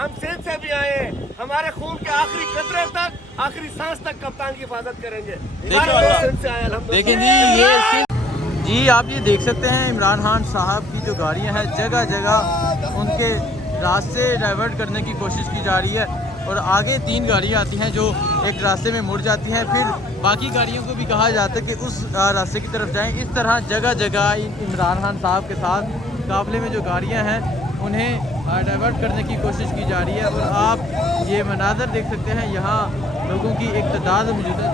हम सेल से भी आए हैं, हमारे खून के आखिरी कतरे तक, आखिरी सांस तक कप्तान की हिफाजत करेंगे। देखें जी, आप ये देख सकते हैं इमरान खान साहब की जो गाड़ियां हैं, जगह जगह उनके रास्ते डाइवर्ट करने की कोशिश की जा रही है और आगे 3 गाड़ियां आती हैं जो एक रास्ते में मुड़ जाती हैं, फिर बाकी गाड़ियों को भी कहा जाता है कि उस रास्ते की तरफ जाएं। इस तरह जगह जगह इमरान खान साहब के साथ काफिले में जो गाड़ियां हैं उन्हें डाइवर्ट करने की कोशिश की जा रही है। और आप ये मनाज़र देख सकते हैं, यहाँ लोगों की एक तादाद मौजूद है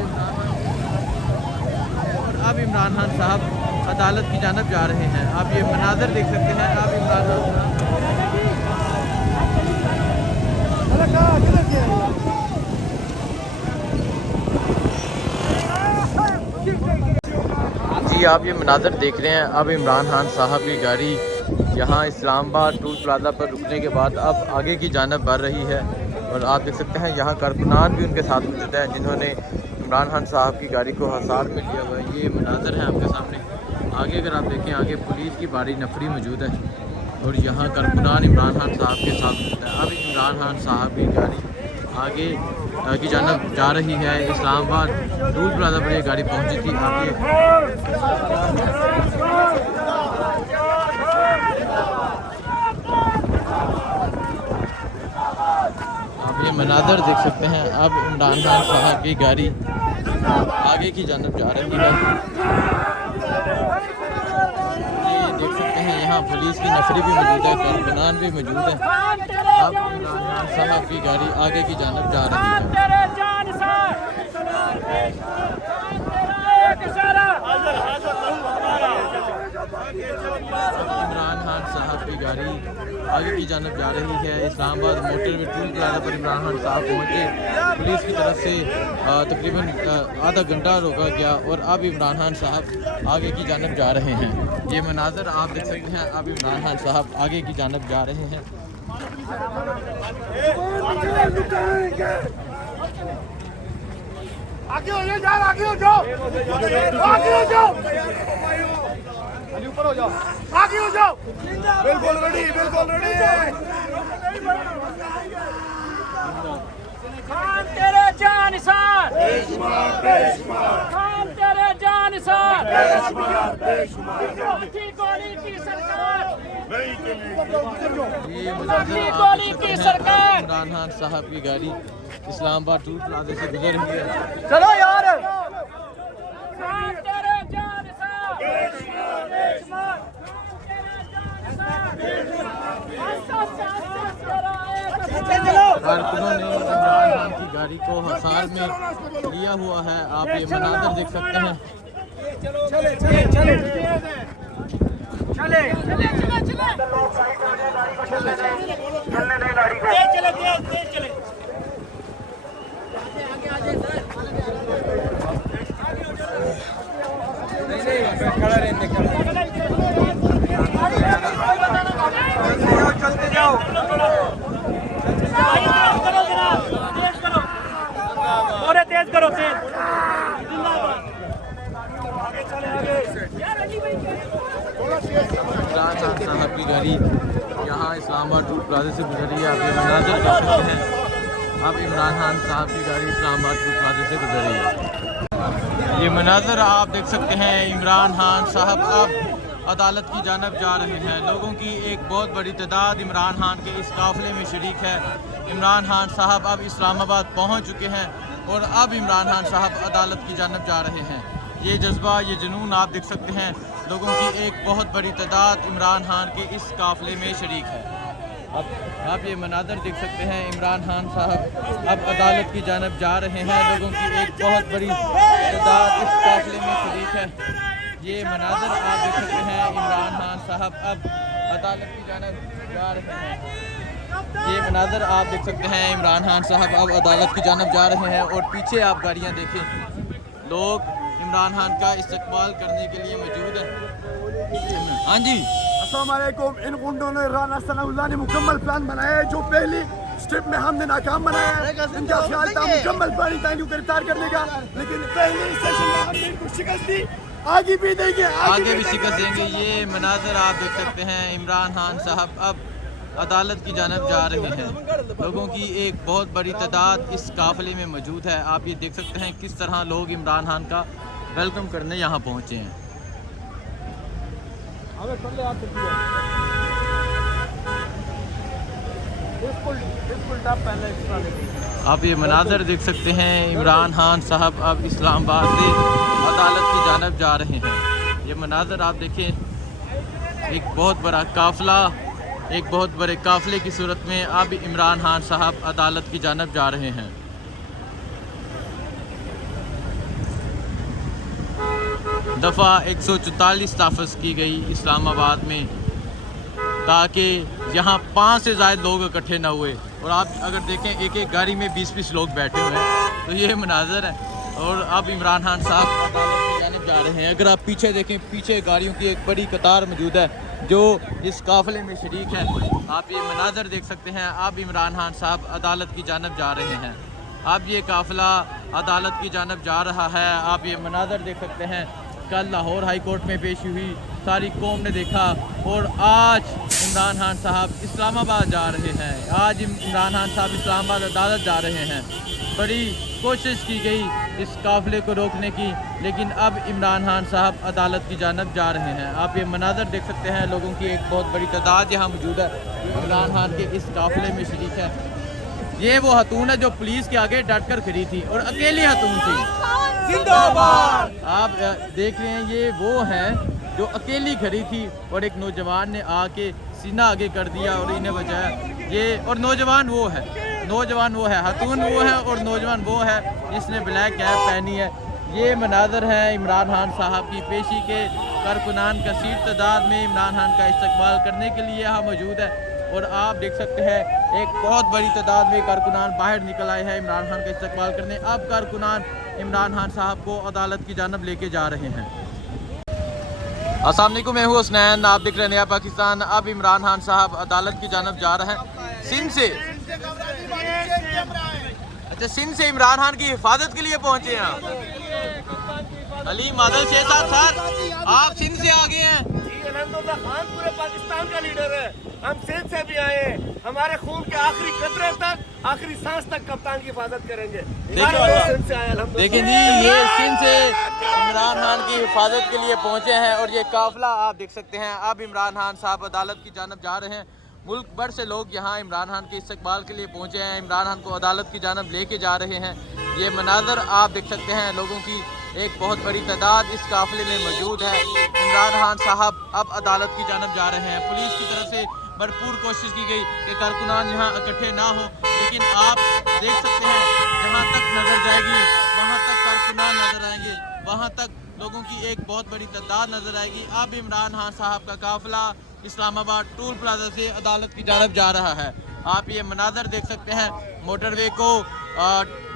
और अब इमरान खान साहब अदालत की जानब जा रहे हैं। आप ये मनाज़र देख सकते हैं। आप इमरान खान जी, आप ये मनाज़र देख रहे हैं। अब इमरान खान साहब की गाड़ी यहाँ इस्लामाबाद टोल प्लाजा पर रुकने के बाद अब आगे की जानब बढ़ रही है और आप देख सकते हैं यहाँ कारकुनान भी उनके साथ मौजूद हैं जिन्होंने इमरान खान साहब की गाड़ी को हसार में लिया हुआ है। ये मनाज़र है आपके सामने। आगे अगर आप देखें, आगे पुलिस की बड़ी नफरी मौजूद है और यहाँ कारकुनान इमरान खान साहब के साथ मौजूद है। अब इमरान खान साहब की गाड़ी आगे की जानब जा रही है। इस्लामाबाद टोल प्लाजा पर ये गाड़ी पहुंची थी। आप ये मनाज़र देख सकते हैं। अब इमरान खान साहब की गाड़ी आगे की जानब जा रही है। ये देख सकते हैं यहाँ पुलिस की नफरी भी मौजूद है, कारकुनान भी मौजूद है। अब इमरान खान साहब की गाड़ी आगे की जानब जा रही है। इमरान खान साहब की गाड़ी आगे की जानब जा रही है। इस्लामाबाद मोटरवे टोल प्लाजा पर इमरान खान साहब पहुँचे। पुलिस की तरफ से तकरीबन आधा घंटा रोका गया और अब इमरान खान साहब आगे की जानब जा रहे हैं। ये मनाज़र आप देख सकते हैं। अब इमरान खान साहब आगे की जानब जा रहे हैं। आगे हो जाओ, आगे हो जाओ, आगे हो जाओ, ऊपर हो जाओ, आगे हो जाओ। बिल्कुल रेडी, बिल्कुल रेडी। खान तेरे जानिसार, खान तेरे जानिसार, गोली की सरकार, ये गोली की सरकार। इमरान खान साहब की गाड़ी इस्लामाबाद टोल प्लाजा से गुजर रही है। चलो यार, खान तेरे जानिसार, कारकुनों ने इमरान खान की गाड़ी को हसार में लिया हुआ है। आप ये मनाज़र देख सकते हैं। चले चले चले चले चले। चलते जाओ, और तेज करो, तेज। इमरान खान साहब की गाड़ी यहाँ इस्लामाबाद टोल प्लाजा से गुजर रही है। आप ये मनाज़र देख सकते हैं। अब इमरान खान साहब की गाड़ी इस्लामाबाद टोल प्लाजा से गुजर रही है। ये मनाज़र आप देख सकते हैं। इमरान खान साहब अब अदालत की जानब जा रहे हैं। लोगों की एक बहुत बड़ी तादाद इमरान खान के इस काफ़िले में शरीक है। इमरान खान साहब अब इस्लामाबाद पहुँच चुके हैं और अब इमरान खान साहब अदालत की जानब जा रहे हैं। ये जज्बा, ये जुनून आप देख सकते हैं। लोगों की एक बहुत बड़ी तादाद इमरान खान के इस काफ़िले में शरीक है। अब आप ये मनाज़र देख सकते हैं। इमरान खान साहब अब अदालत की जानब जा रहे हैं। लोगों की एक बहुत बड़ी तादाद इस काफ़िले में शरीक है। ये मनाज़र आप देख सकते हैं। इमरान खान साहब अब अदालत की जानब जा रहे हैं। ये मनाज़र आप देख सकते हैं। इमरान खान साहब अब अदालत की जानब जा रहे हैं और पीछे आप गाड़ियाँ देखें। लोग इमरान खान का इस्तकबाल करने के लिए मौजूद है। हाँ जी, अस्सलाम वालेकुम। इन गुंडों ने राना सनाउल्लाह ने मुकम्मल प्लान बनाया है जो पहली स्ट्रिप में हमने नाकाम बनाया है। इनका ख्याल था मुकम्मल प्लानिंग था इनको गिरफ्तार करने का, लेकिन पहले सेशन में हमने इनको शिकस्त दी, आगे भी देंगे, आगे भी शिकस्त देंगे। ये मनाज़र आप देख सकते हैं। इमरान खान साहब अब अदालत की जानब जा रहे हैं। लोगों की एक बहुत बड़ी तादाद इस काफ़िले में मौजूद है। आप ये देख सकते हैं किस तरह लोग इमरान खान का वेलकम करने यहाँ पहुँचे हैं। आप ये मनाज़र देख सकते हैं, इमरान खान साहब अब इस्लामाबाद से अदालत की जानब जा रहे हैं। ये मनाज़र आप देखें, एक बहुत बड़ा काफ़िला, एक बहुत बड़े काफ़िले की सूरत में अब इमरान खान साहब अदालत की जानब जा रहे हैं। दफ़ा 144 नाफिज़ की गई इस्लामाबाद में, ताकि यहाँ 5 से ज़्यादा लोग इकट्ठे ना हुए। और आप अगर देखें, एक एक गाड़ी में 20-20 लोग बैठे हुए हैं, तो ये मनाज़र है। और अब इमरान खान साहब अदालत की जानब जा रहे हैं। अगर आप पीछे देखें, पीछे गाड़ियों की एक बड़ी कतार मौजूद है जो इस काफ़िले में शरीक है। आप ये मनाज़र देख सकते हैं, अब इमरान खान साहब अदालत की जानब जा रहे हैं। अब ये काफ़िला अदालत की जानब जा रहा है। आप ये मनाज़र देख सकते हैं, कल लाहौर हाई कोर्ट में पेशी हुई, सारी कौम ने देखा। और आज इमरान खान साहब इस्लामाबाद जा रहे हैं। आज इमरान खान साहब इस्लामाबाद अदालत जा रहे हैं। बड़ी कोशिश की गई इस काफ़िले को रोकने की, लेकिन अब इमरान खान साहब अदालत की जानब जा रहे हैं। आप ये मनाज़र देख सकते हैं, लोगों की एक बहुत बड़ी तादाद यहाँ मौजूद है इमरान खान के इस काफ़िले में शरीक है। ये वो हतून है जो पुलिस के आगे डट कर खड़ी थी और अकेली हतून थी। जिंदाबाद। आप देख रहे हैं, ये वो हैं जो अकेली खड़ी थी और एक नौजवान ने आके सीना आगे कर दिया और इन्हें बचाया। ये और नौजवान वो है, हतून वो है और नौजवान वो है जिसने ब्लैक कैप पहनी है। ये मनाज़र है इमरान खान साहब की पेशी के। कारकुनान कसीर तादाद में इमरान खान का इस्तकबाल करने के लिए यहाँ मौजूद है। और आप देख सकते हैं, एक बहुत बड़ी तादाद में कारकुनान बाहर निकल आए हैं इमरान खान का इस्तकबाल करने। अब कारकुनान इमरान खान साहब को अदालत की जानब लेके जा रहे हैं। अस्सलाम वालेकुम, मैं हूँ हुसनैन, आप देख रहे हैं नया पाकिस्तान। अब इमरान खान साहब अदालत की जानब जा रहे हैं सिंध से। अच्छा, सिंध से इमरान खान की हिफाजत के लिए पहुँचे हैं आप। अली मादल शेख साहब, आप सिंध से आ गए हैं। अल्हम्दुलिल्लाह, खान पूरे पाकिस्तान का लीडर है। हम सिंध से भी आए हैं। हमारे खून के आखिरी कतरे तक, आखिरी सांस तक कप्तान की हिफाजत करेंगे। देखिए जी, ये सिंध से इमरान खान की हिफाजत के लिए पहुंचे हैं। और ये काफिला आप देख सकते हैं, अब इमरान खान साहब अदालत की जानब जा रहे हैं। मुल्क भर से लोग यहाँ इमरान खान के इस्तकबाल के लिए पहुंचे हैं, इमरान खान को अदालत की जानब लेके जा रहे हैं। ये मनाज़र आप देख सकते हैं, लोगों की एक बहुत बड़ी तादाद इस काफ़िले में मौजूद है। इमरान खान साहब अब अदालत की जानब जा रहे हैं। पुलिस की तरफ से भरपूर कोशिश की गई कि कारकुनान यहाँ इकट्ठे ना हो, लेकिन आप देख सकते हैं, जहाँ तक नज़र जाएगी वहाँ तक कारकुनान नज़र आएंगे, वहाँ तक लोगों की एक बहुत बड़ी तादाद नज़र आएगी। अब इमरान खान साहब का काफ़िला इस्लामाबाद टूल प्लाजा से अदालत की जानब जा रहा है। आप ये मनाज़र देख सकते हैं, मोटरवे को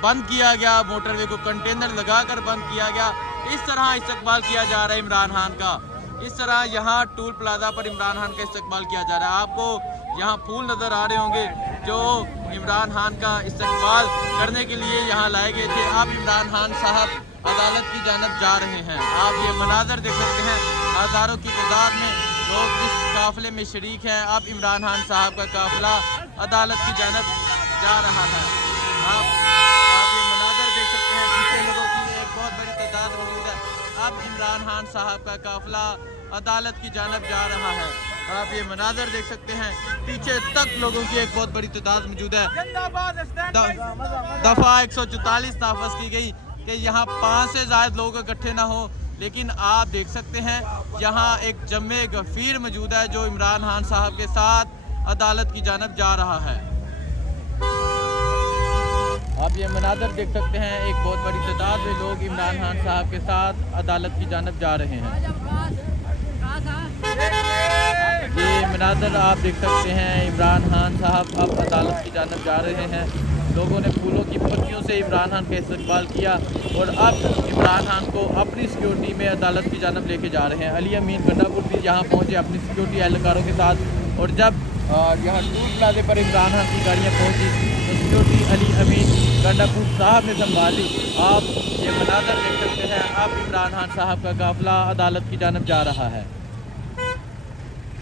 बंद किया गया, मोटरवे को कंटेनर लगाकर बंद किया गया। इस तरह इस्तकबाल किया जा रहा है इमरान खान का। इस तरह यहाँ टूल प्लाजा पर इमरान खान का इस्तकबाल किया जा रहा है। आपको यहाँ फूल नज़र आ रहे होंगे जो इमरान खान का इस्तकबाल करने के लिए यहाँ लाए गए थे। अब इमरान खान साहब अदालत की जानब जा रहे हैं। आप ये मनाज़र देख सकते हैं, हज़ारों की तादाद में लोग इस काफ़िले में शरीक हैं। अब इमरान खान साहब का काफ़िला अदालत की जानब जा रहा है। आप ये मनाज़र देख सकते हैं, पीछे लोगों की एक बहुत बड़ी तादाद मौजूद है। अब इमरान खान साहब का काफ़िला अदालत की जानब जा रहा है। आप ये मनाज़र देख सकते हैं, पीछे तक लोगों की एक बहुत बड़ी तादाद मौजूद है। दफ़ा 144 नाफिज़ की गई कि यहाँ 5 से ज़्यादा लोग इकट्ठे ना हो, लेकिन आप देख सकते हैं यहाँ एक जमे गफ़ीर मौजूद है जो इमरान खान साहब के साथ अदालत की जानब जा रहा है। आप ये मनाज़र देख सकते हैं, एक बहुत बड़ी तादाद में लोग इमरान खान साहब के साथ अदालत की जानब जा रहे हैं। ये मनाज़र आप देख सकते हैं, इमरान खान साहब अब अदालत की जानब जा रहे हैं। लोगों ने फूलों की पत्तियों से इमरान खान का इस्तकबाल किया और अब इमरान खान को अपनी सिक्योरिटी में अदालत की जानब लेके जा रहे हैं। अली अमीन गंडापुर भी यहाँ पहुँचे अपनी सिक्योरिटी एहलकारों के साथ। और जब यहाँ टूल प्लाजे पर इमरान खान की गाड़ियाँ पहुँची तो सिक्योरिटी अली अमीन गंडापुर साहब ने संभाली। आप ये मनाज़र देख सकते हैं, अब इमरान खान साहब का काफ़िला अदालत की जानब जा रहा है।